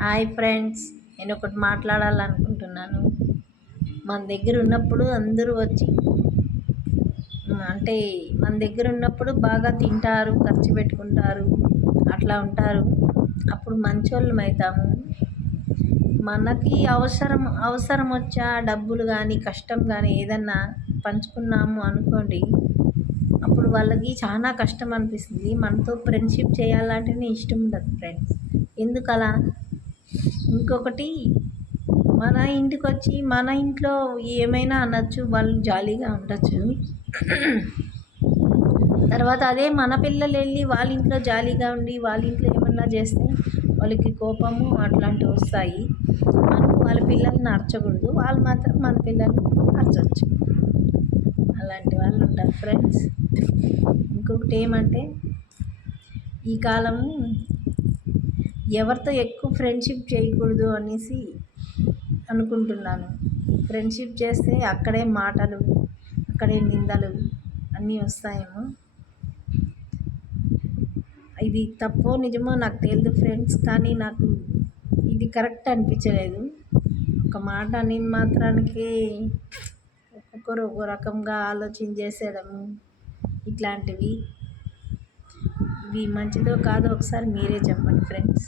Hi friends, నేను ఒకటి మాట్లాడాలనుకుంటున్నాను. మన దగ్గర ఉన్నప్పుడు అందరూ వచ్చి అంటే మన దగ్గర ఉన్నప్పుడు బాగా తింటారు, ఖర్చు పెట్టుకుంటారు, అట్లా ఉంటారు. అప్పుడు మంచోళ్ళం అవుతాము. మనకి అవసరం వచ్చా డబ్బులు కానీ కష్టం కానీ ఏదన్నా పంచుకున్నాము అనుకోండి, అప్పుడు వాళ్ళకి చాలా కష్టం అనిపిస్తుంది. మనతో ఫ్రెండ్షిప్ చేయాలంటేనే ఇష్టం ఉండదు ఫ్రెండ్స్. ఎందుకలా? ఇంకొకటి, మన ఇంటికి వచ్చి మన ఇంట్లో ఏమైనా అనొచ్చు, వాళ్ళు జాలీగా ఉండొచ్చు. తర్వాత అదే మన పిల్లలు వెళ్ళి వాళ్ళ ఇంట్లో జాలీగా ఉండి వాళ్ళ ఇంట్లో ఏమన్నా చేస్తే వాళ్ళకి కోపము అట్లాంటివి వస్తాయి. మనం వాళ్ళ పిల్లల్ని అరచకూడదు, వాళ్ళు మాత్రం మన పిల్లల్ని అరచవచ్చు. అలాంటి వాళ్ళు ఉంటారు ఫ్రెండ్స్. ఇంకొకటి ఏమంటే, ఈ కాలము ఎవరితో ఎక్కువ ఫ్రెండ్షిప్ చేయకూడదు అనేసి అనుకుంటున్నాను. ఫ్రెండ్షిప్ చేస్తే అక్కడే మాటలు, అక్కడే నిందలు అన్నీ వస్తాయేమో. ఇది తప్పో నిజమో నాకు తెలియదు ఫ్రెండ్స్, కానీ నాకు ఇది కరెక్ట్ అనిపించలేదు. ఒక మాట అని మాత్రానికి ఒక్కొక్కరు ఒక్కో రకంగా ఆలోచన చేసేయడము, ఇట్లాంటివి ఇవి మంచిదో కాదో ఒకసారి మీరే చెప్పండి ఫ్రెండ్స్.